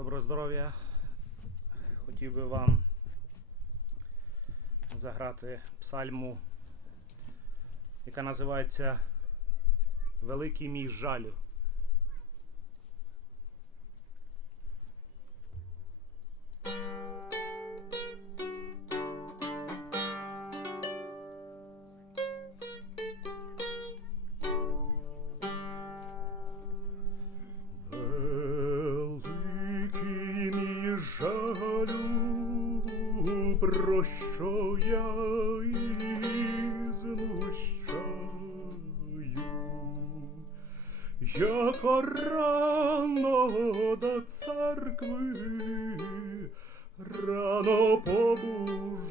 Доброго здоров'я. Хотів би вам заграти псальму, яка називається Великий мій жалю. Жалю, про що я знущаю, яка рано до церкви рано побуждаєш,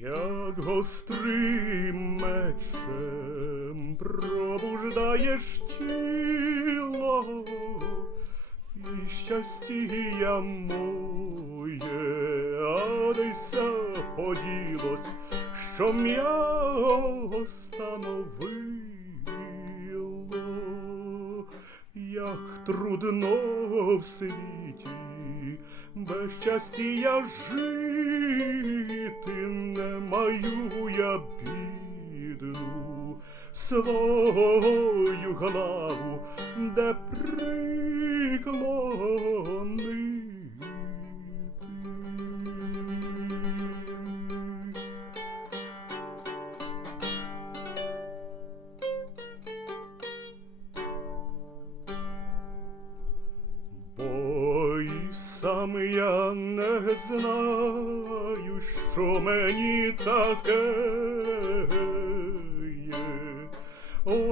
як гострим мечем пробуждаєш тіло і щастя моє, а поділось, що м'яго становило, як трудно в світі, без щастя жити не маю я бідну свою главу, де приклонити. Бо сам я не знаю, що мені таке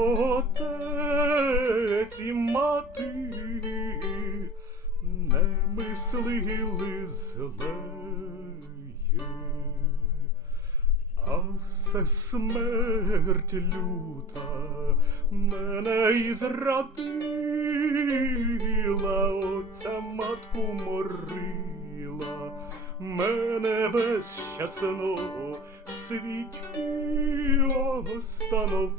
Отець і мати не мислили злеє. А все смерть люта мене і зрадила, оця матку морила, мене безщасного в світі остановила.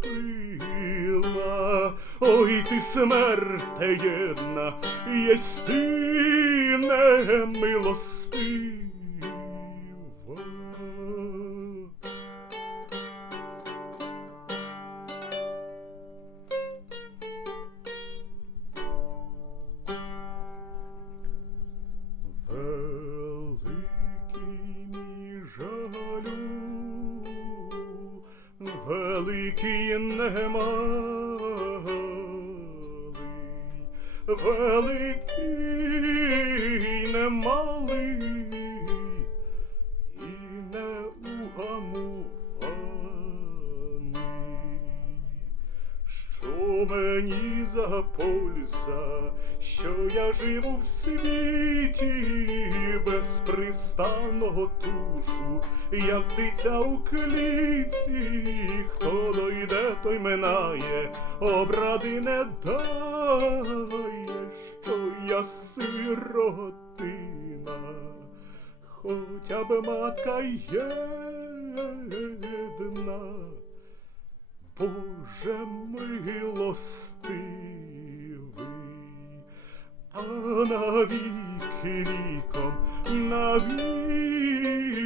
Ой, ти смерте єдна, єсти немилостива. Великий немалий, великий немалий і неугамований. Що мені за польза, що я живу в світі безпристанного тушу, як птиця у клітці, хто дойде, той минає, обради не дає, що я сиротина, хоча б матка єдна. Боже милостивий, а навіки віком, навіки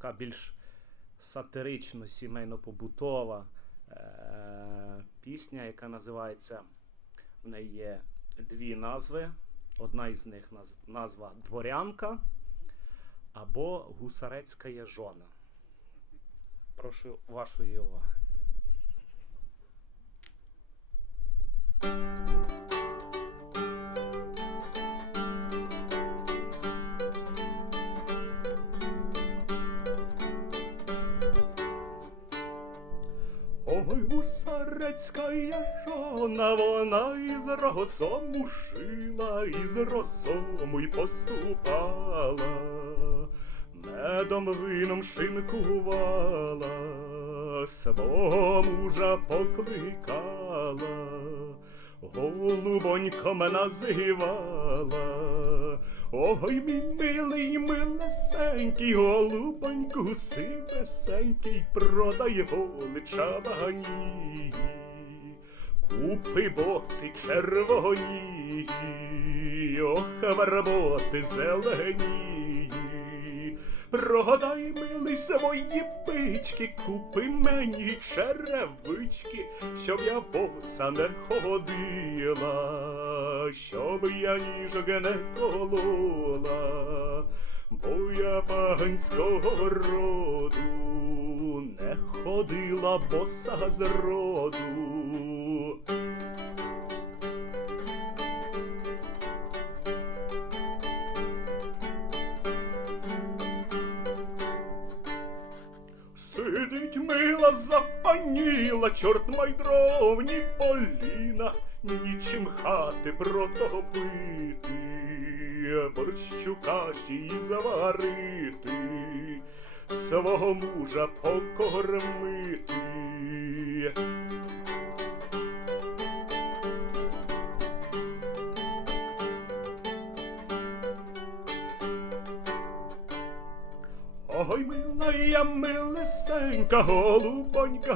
така більш сатирично сімейно-побутова е, пісня, яка називається. В неї є дві назви. Одна із них назва Дворянка або Гусарецька жона. Прошу вашої уваги. Ой, гусаре козацька жона, вона із росому шила, із росому й поступала, медом вином шинкувала, свого мужа покликала, голубоньком називала. Ой, мій милий, милесенький, голубоньку, сивесенький, продай волича багані, Купи боти червоні, ох, варботи зелені. Прогадай, милий, свої бички, купи мені черевички, щоб я боса не ходила, щоб я ніжок не колола, бо я паганського роду не ходила боса з роду. Запаніла, чорт майдровні поліна, нічим хати протопити, борщу каші заварити, свого мужа покормити. Ой, милая, милесенька, голубонька,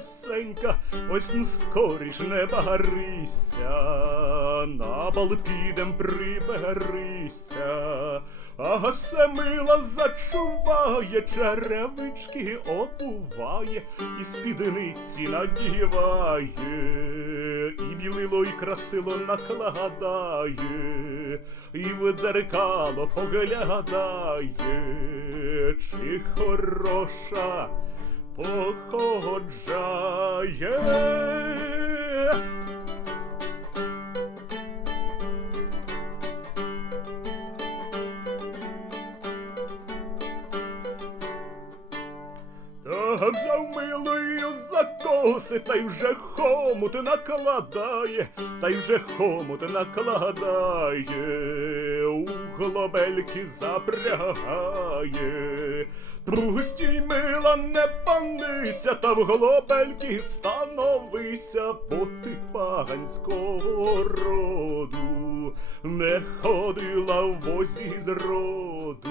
сивесенька, ось ну скоріш не барися, на бал підем приберися, а се мила зачуває, черевички обуває, і спідниці надіває, і білило, і красило накладає, і в дзеркало поглядає, чи хороша походжає. Та взяв милою за коси, та й вже хомут накладає, та й вже хомут накладає, у глобельки запрягає. Пустій мила, не панися, та в глобельки становися, бо ти паганського роду, не ходила в возі з роду.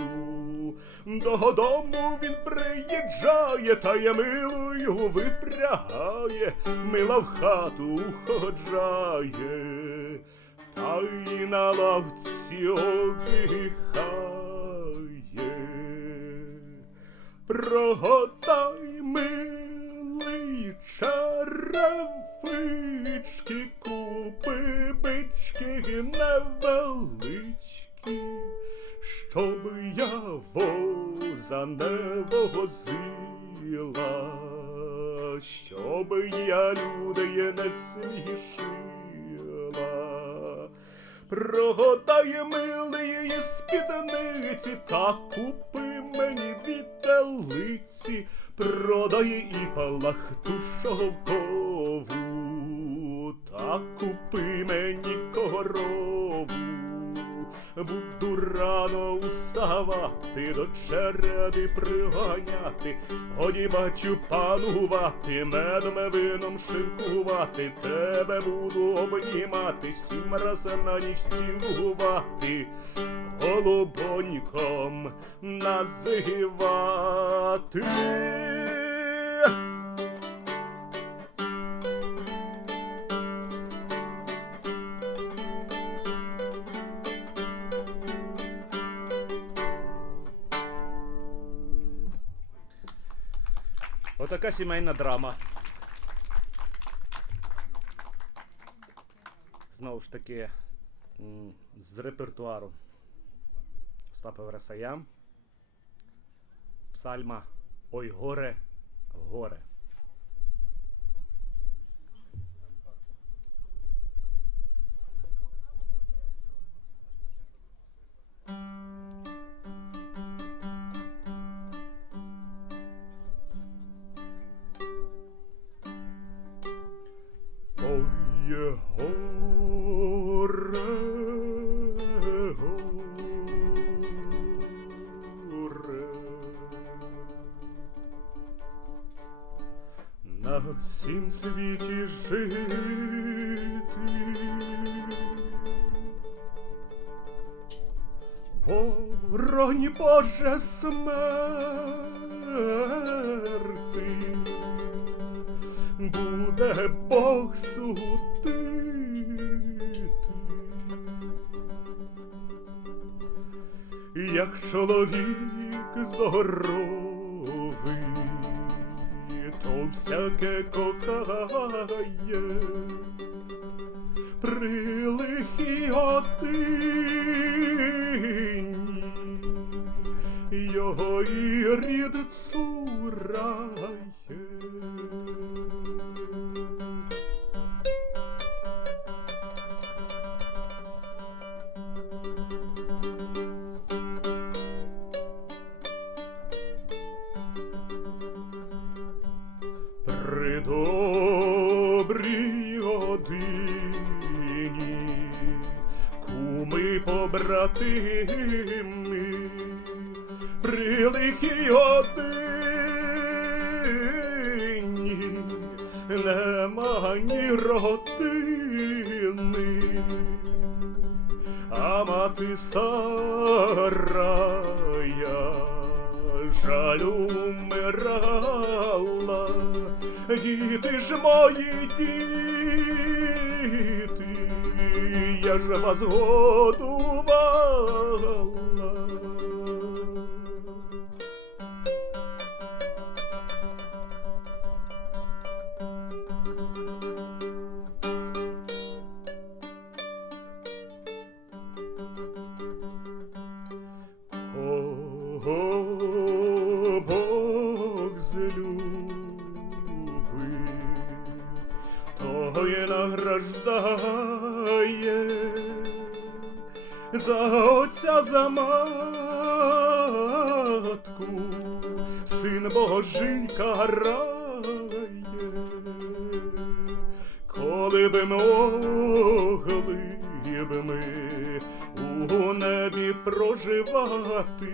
Додому він приїжджає, та я милою випрягає, мила в хату ходжає, та й на лавці одихає. Прогадай, милий, черевички, купи бички невеличкі, щоб я воза не возила, щоб я людей не смішила. Прогадай, милий, спідниці, та купи мені дві телиці, продай і палахту шовкову, та купи мені корову. Буду рано уставати, до череди приганяти, годі бачу панувати, медом вином шинкувати, тебе буду обнімати, сім раз на ніч цілувати, голубоньком називати. Отака сімейна драма. Знову ж таки, з репертуару Остапа Вересая. Псальма Ой горе, горе. Світі жити. Боронь Боже смерти, буде Бог судити. Як чоловік здоровий, всяке кохає. При лихій годині його і рід побратими, при лихій годині нема ні родини, а мати старая жалю вмирала, діти ж мої діти, я ж вас годувала. Бог злюбив, того й награждає. За отця за матку, син Божий карає, коли б могли б ми у небі проживати,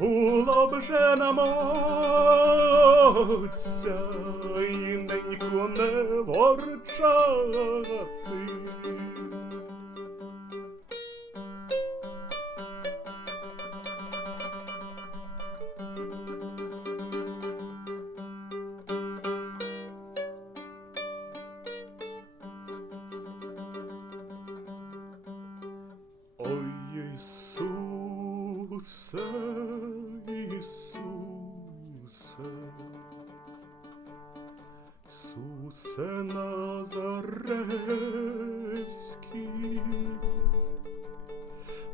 було б же нам отця і неньку не ворчати. Ой, Ісусе, Ісусе, Ісусе Назаревський,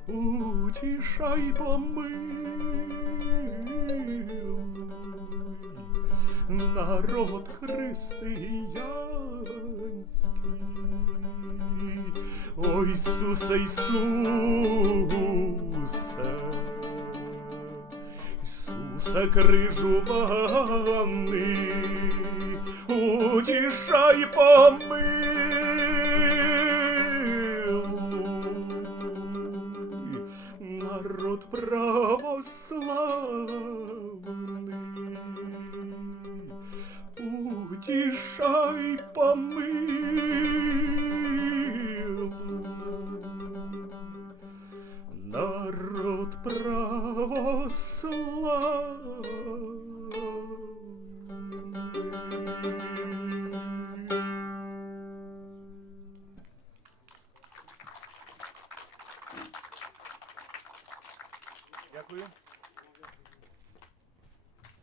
утішай помилуй народ християнський. Ой, Ісусе, Ісусе, Ісусе утішай помилуй, народ православний, утішай помилуй,